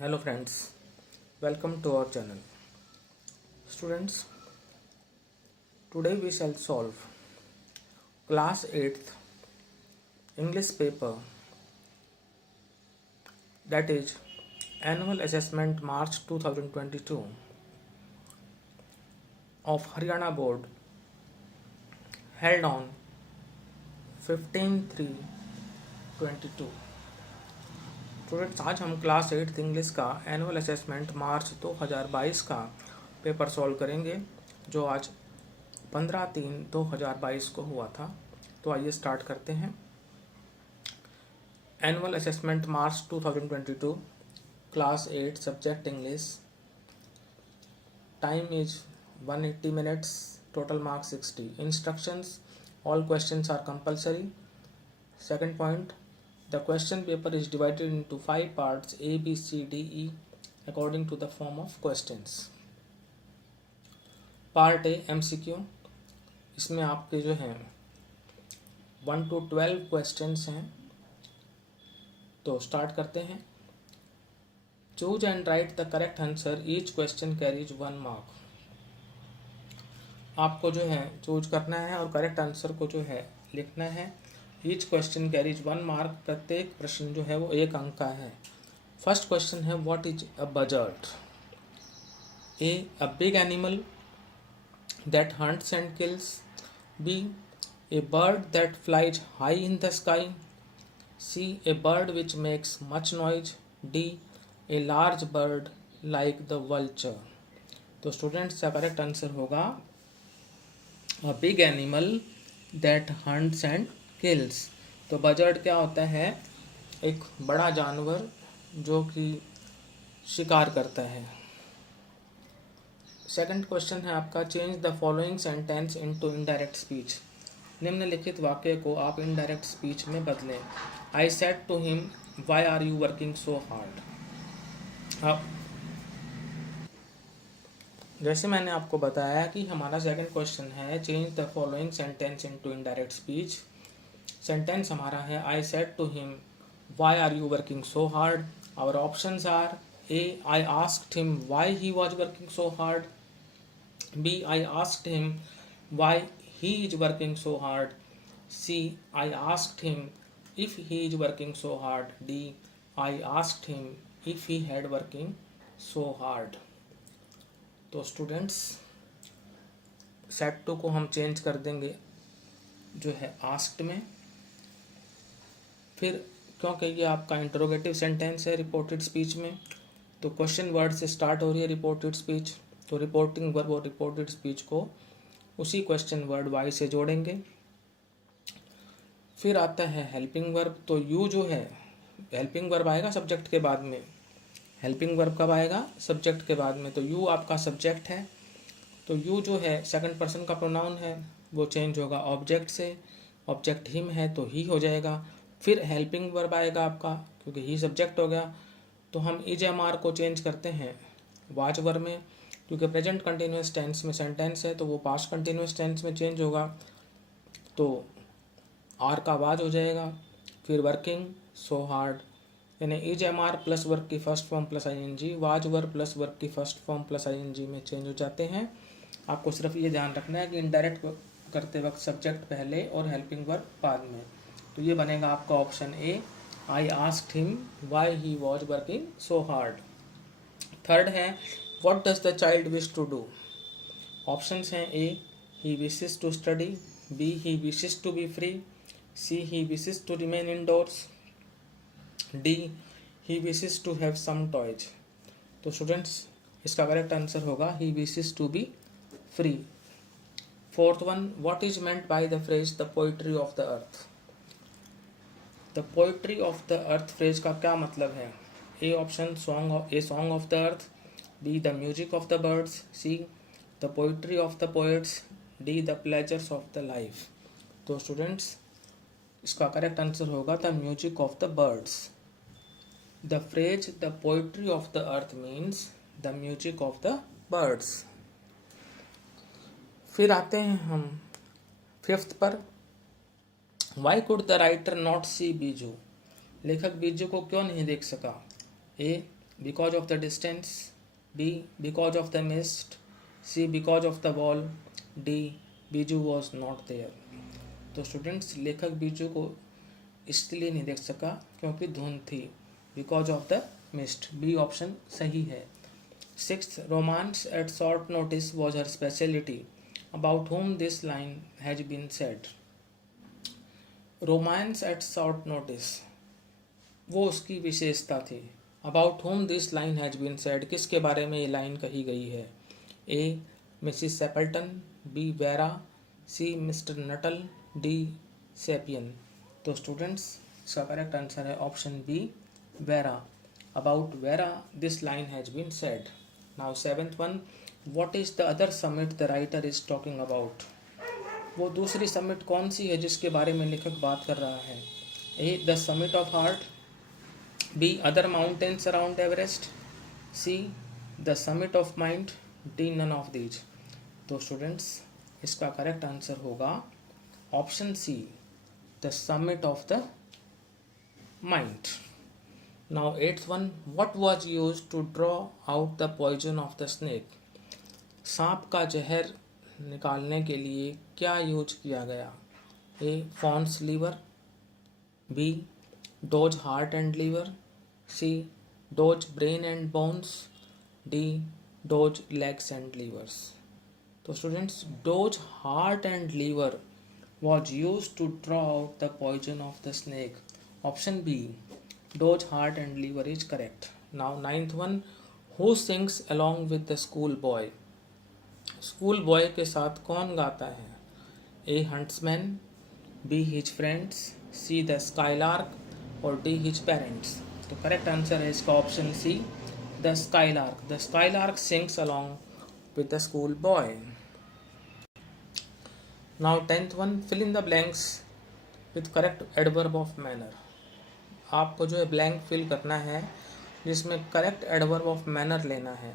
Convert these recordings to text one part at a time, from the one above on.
Hello friends, welcome to our channel. Students, today we shall solve class 8th English paper, that is annual assessment March 2022 of Haryana board, held on 15/3/22। Students, आज हम class 8th English का annual assessment March 2022 का paper solve करेंगे, जो आज 15/3/2022 को हुआ था। तो आइए स्टार्ट करते हैं। Annual assessment March 2022, class 8, subject English. Time is 180 minutes, total marks 60। Instructions: all questions are compulsory. Second point, the question paper is divided into 5 parts A, B, C, D, E according to the form of questions. Part A MCQ, इसमें आपके जो हैं 1 to 12 questions हैं। तो start करते हैं। Choose and right the correct answer, each question carries 1 mark. आपको जो है चूज करना है और करेक्ट आंसर को जो है लिखना है। ईच क्वेश्चन कैरीज 1 मार्क, प्रत्येक प्रश्न जो है वो 1 अंक का है। फर्स्ट क्वेश्चन है, what is a buzzard? A, a big animal that hunts and kills. B, a bird that flies high in the sky. C, a bird which makes much noise. D, a large bird like the vulture. तो students का correct answer होगा a big animal that hunts and kills. तो buzzard क्या होता है? एक बड़ा जानवर जो कि शिकार करता है। सेकंड क्वेश्चन है आपका, change the following sentence into indirect speech. निम्नलिखित वाक्य को आप इनडायरेक्ट स्पीच में बदलें। I said to him, why are you working so hard. अब जैसे मैंने आपको बताया कि हमारा सेकंड क्वेश्चन है, change the following sentence into indirect speech. Sentence हमारा है, I said to him, why are you working so hard. Our options are: A, I asked him why he was working so hard. B, I asked him why he is working so hard. C, I asked him if he is working so hard. D, I asked him if he had working so hard. तो students, set two को हम change कर देंगे जो है asked में। फिर क्योंकि ये आपका इंटरोगेटिव सेंटेंस है रिपोर्टेड स्पीच में, तो क्वेश्चन वर्ड से स्टार्ट हो रही है रिपोर्टेड स्पीच, तो रिपोर्टिंग वर्ब और रिपोर्टेड स्पीच को उसी क्वेश्चन वर्ड वाई से जोड़ेंगे। फिर आता है हेल्पिंग वर्ब। तो यू जो है, हेल्पिंग वर्ब आएगा सब्जेक्ट के बाद में। हेल्पिंग वर्ब कब आएगा? सब्जेक्ट के बाद में। तो यू आपका सब्जेक्ट है, तो यू जो है सेकंड पर्सन का प्रोनाउन है, वो चेंज होगा ऑब्जेक्ट से। ऑब्जेक्ट हिम है तो ही हो जाएगा। फिर हेल्पिंग वर्ब आएगा आपका, क्योंकि ही सब्जेक्ट हो गया, तो हम इज एम आर को चेंज करते हैं वाज वर्ब में, क्योंकि प्रेजेंट कंटिन्यूस टेंस में सेंटेंस है तो वो पास्ट कंटिन्यूस टेंस में चेंज होगा, तो आर का वाज हो जाएगा। फिर वर्किंग सो हार्ड, यानी is am are plus verb की first form plus I N G, was verb plus verb की first form plus I N G में चेंज हो जाते हैं। आपको सिर्फ ये ध्यान रखना है कि इनडायरेक्ट करते वक्त सब्जेक्ट पहले और हेल्पिंग वर्ब बाद में। तो ये बनेगा आपका option A, I asked him why he was working so hard. Third है, what does the child wish to do. Options हैं: A, he wishes to study. B, he wishes to be free. C, he wishes to remain indoors. D, he wishes to have some toys. तो students, इसका correct answer होगा he wishes to be free. Fourth one, what is meant by the phrase the poetry of the earth. The poetry of the earth phrase का क्या मतलब है? A option, song of the earth. B, the music of the birds. C, the poetry of the poets. D, the pleasures of the life. तो students, इसका correct answer होगा the music of the birds. The phrase the poetry of the earth means the music of the birds. फिर आते हैं हम fifth पर, why could the writer not see Biju. लेखक बीजू को क्यों नहीं देख सका? A, because of the distance, B because of the mist, C because of the wall, D Biju was not there. तो स्टूडेंट्स लेखक बीजू को इसलिए नहीं देख सका क्योंकि धुंध थी, because of the mist, B option सही है। Sixth, romance at short notice was her speciality, about whom this line has been said. Romance at short notice वो उसकी विशेषता थी, about whom this line has been said किसके बारे में ये लाइन कही गई है। A Mrs Sappleton, B Vera, C Mr Nuttel, D Sapien. तो स्टूडेंट्स इसका करेक्ट आंसर है option B Vera, about vera this line has been said. Now seventh one, what is the other summit the writer is talking about. वो दूसरी summit कौन सी है जिसके बारे में लेखक बात कर रहा है। A the summit of heart, B other mountains around Everest, C the summit of mind, D none of these. तो स्टूडेंट्स इसका करेक्ट आंसर होगा option C the summit of the mind. Now eighth one, what was used to draw out the poison of the snake. सांप का जहर निकालने के लिए क्या यूज किया गया। A fawn's liver, B doe's heart and liver, C doe's brain and bones, D doe's legs and livers. तो students doe's heart and liver was used to draw out the poison of the snake. Option B, Doge heart and liver is correct. Now ninth one, who sings along with the school boy? School boy के साथ कौन गाता है। A huntsman, B his friends, C the skylark और D his parents। तो correct answer है इसका option C the skylark. The skylark sings along with the school boy. Now 10th one, fill in the blanks with correct adverb of manner. आपको जो है blank fill करना है जिसमें correct adverb of manner लेना है।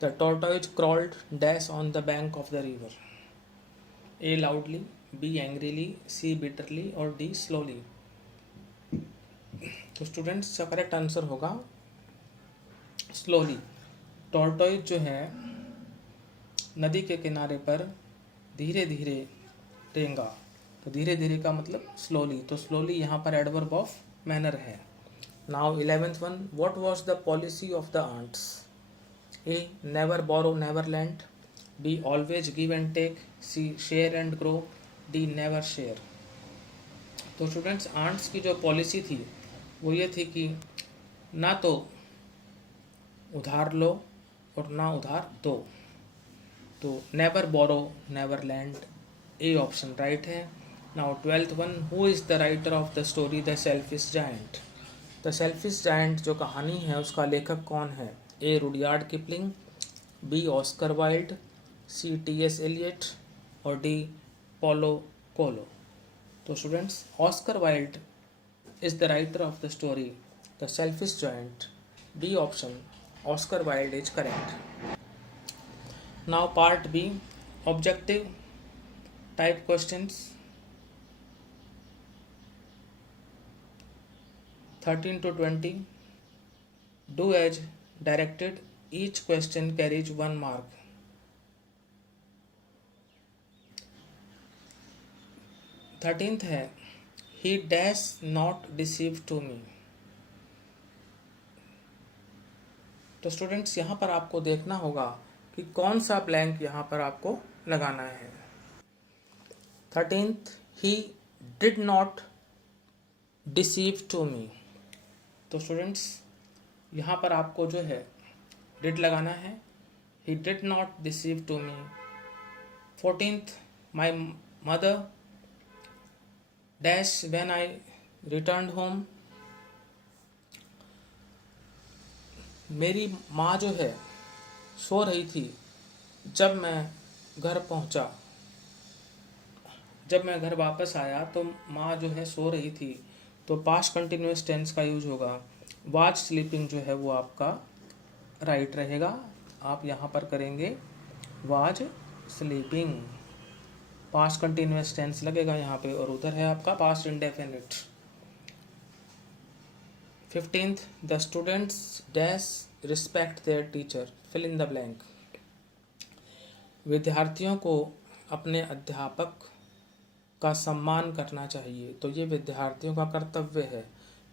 The tortoise crawled dash on the bank of the river. A loudly, B angrily, C bitterly और D slowly. तो स्टूडेंट्स का करेक्ट आंसर होगा स्लोली। टॉर्टोइज जो है नदी के किनारे पर धीरे धीरे रेंगा, तो धीरे धीरे का मतलब स्लोली, तो स्लोली यहाँ पर एडवर्ब ऑफ मैनर है। Now 11th one, what was the policy of the ants. A never borrow never lend, B always give and take, C share and grow, D never share. तो students ants की जो policy थी वो ये थी कि ना तो उधार लो और ना उधार दो। तो never borrow never lend, A option right है। Now 12th one, who is the writer of the story the selfish giant. The selfish giant जो कहानी है उसका लेखक कौन है। A Rudyard Kipling, B Oscar Wilde, C T S. Eliot और D Paulo Coelho. तो students Oscar Wilde is the writer of the story the selfish giant, D option Oscar Wilde is correct. Now part B, objective type questions. 13 to 20. Do as directed. Each question carries 1 mark. 13th है, he dash not deceive to me. तो students यहाँ पर आपको देखना होगा कि कौन सा ब्लैंक यहाँ पर आपको लगाना है। 13th, he did not deceive to me। तो स्टूडेंट्स यहाँ पर आपको जो है did लगाना है, he did not deceive to me। 14th, my mother dash when I returned home। मेरी माँ जो है सो रही थी जब मैं घर पहुंचा। जब मैं घर वापस आया तो माँ जो है सो रही थी, तो पास्ट कंटिन्यूअस टेंस का यूज होगा। वाज स्लीपिंग जो है वो आपका राइट रहेगा। आप यहाँ पर करेंगे was sleeping, past continuous tense लगेगा यहाँ पे, और उधर है आपका past indefinite. 15th, the students dash respect their teacher, fill in the blank. विद्यार्थियों को अपने अध्यापक का सम्मान करना चाहिए, तो ये विद्यार्थियों का कर्तव्य है।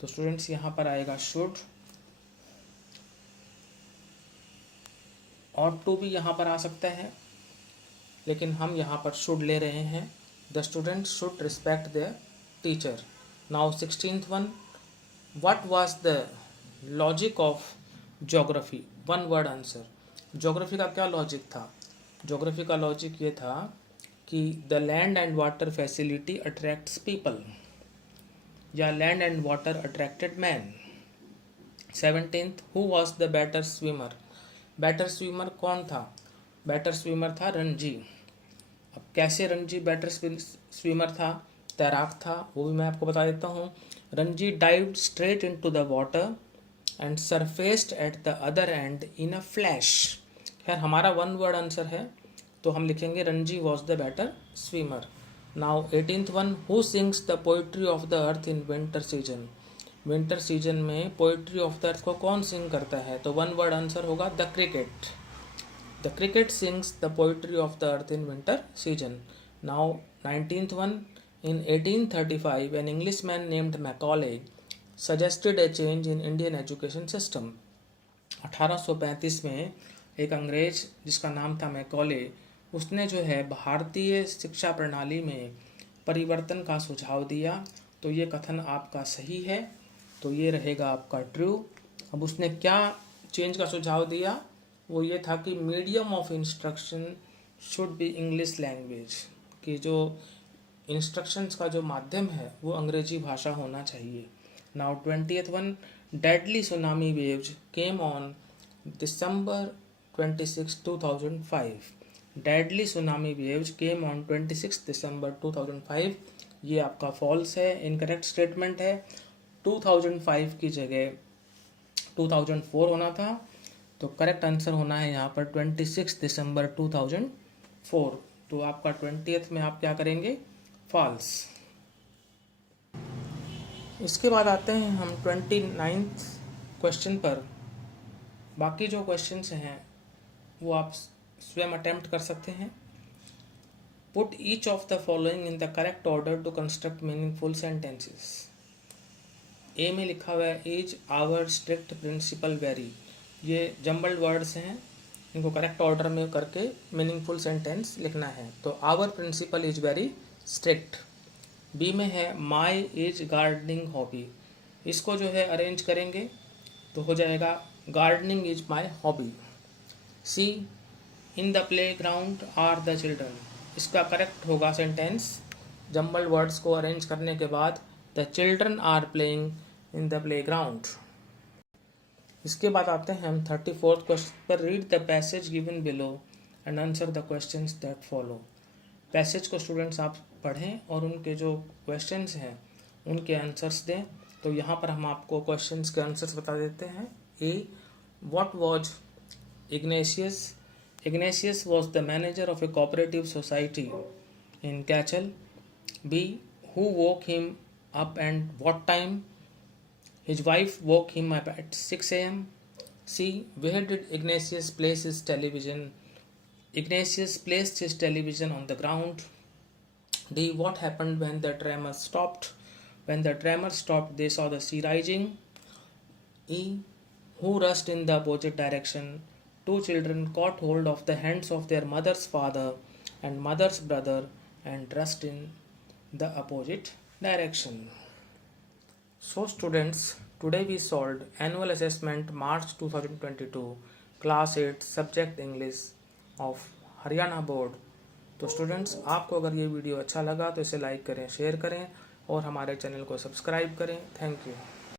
तो स्टूडेंट्स यहाँ पर आएगा शुड, और टू भी यहाँ पर आ सकता है, लेकिन हम यहाँ पर शुड ले रहे हैं। The student should respect their teacher. Now 16th one, what was the logic of geography, one word answer. Geography का क्या लॉजिक था? ज्योग्राफी का लॉजिक ये था कि the land and water facility attracts people, या land and water attracted man. 17th, who was the better swimmer. Better swimmer कौन था? बेटर स्विमर था रणजी। अब कैसे रणजी बेटर स्विमर था, तैराक था, वो भी मैं आपको बता देता हूँ। Ranji dived straight into the water and surfaced at the other end in a flash. खैर हमारा वन वर्ड आंसर है, तो हम लिखेंगे Ranji was the better swimmer. Now 18th one, who sings the poetry of the earth in winter season. Winter season में poetry of the earth को कौन sing करता है? तो वन वर्ड आंसर होगा the cricket. The cricket sings the poetry of the earth in winter season. Now 19th one, in 1835 an Englishman named Macaulay suggested a change in Indian education system. 1835 में एक अंग्रेज जिसका नाम था Macaulay, उसने जो है भारतीय शिक्षा प्रणाली में परिवर्तन का सुझाव दिया। तो ये कथन आपका सही है, तो ये रहेगा आपका ट्रू। अब उसने क्या चेंज का सुझाव दिया? वो ये था कि medium of instruction should be English language, कि जो इंस्ट्रक्शंस का जो माध्यम है वो अंग्रेजी भाषा होना चाहिए। Now 20th one, deadly tsunami waves came on December 26, 2005। Deadly tsunami waves came on 26 December 2005। ये आपका फॉल्स है, इनकरेक्ट स्टेटमेंट है। 2005 की जगह 2004 होना था, तो करेक्ट आंसर होना है यहाँ पर 26 December 2004। तो आपका 20th में आप क्या करेंगे? फॉल्स। इसके बाद आते हैं हम 29th क्वेश्चन पर। बाकी जो क्वेश्चंस हैं वो आप स्वयं अटेम्प्ट कर सकते हैं। Put each of the following in the correct order to construct meaningful sentences. A में लिखा हुआ है is our strict principal very. ये जम्बल्ड वर्ड्स हैं, इनको करेक्ट ऑर्डर में करके मीनिंगफुल सेंटेंस लिखना है। तो our principal is very strict. B में है माई इज गार्डनिंग हॉबी। इसको जो है अरेंज करेंगे तो हो जाएगा gardening is my hobby. C, in the play ground are the children. इसका करेक्ट होगा सेंटेंस जम्बल्ड वर्ड्स को अरेंज करने के बाद, the children are playing in the play ground. इसके बाद आते हैं हम 34th क्वेश्चन पर। Read the passage given below and answer the questions that follow. Passage को स्टूडेंट्स आप पढ़ें और उनके जो क्वेश्चंस हैं उनके आंसर्स दें। तो यहाँ पर हम आपको क्वेश्चंस के आंसर्स बता देते हैं। A, what was Ignatius? Ignatius was the manager of a cooperative society in कैचल। B, who woke him up and what time? His wife woke him up at 6 a.m. C, where did Ignatius place his television? Ignatius placed his television on the ground. D, what happened when the tremor stopped? When the tremor stopped, they saw the sea rising. E, who rushed in the opposite direction? Two children caught hold of the hands of their mother's father and mother's brother and rushed in the opposite direction. So students, today we solved annual assessment March 2022 class 8 subject English of Haryana board. तो students, आपको अगर ये video अच्छा लगा तो इसे like करें, share करें और हमारे चैनल को सब्सक्राइब करें। Thank you.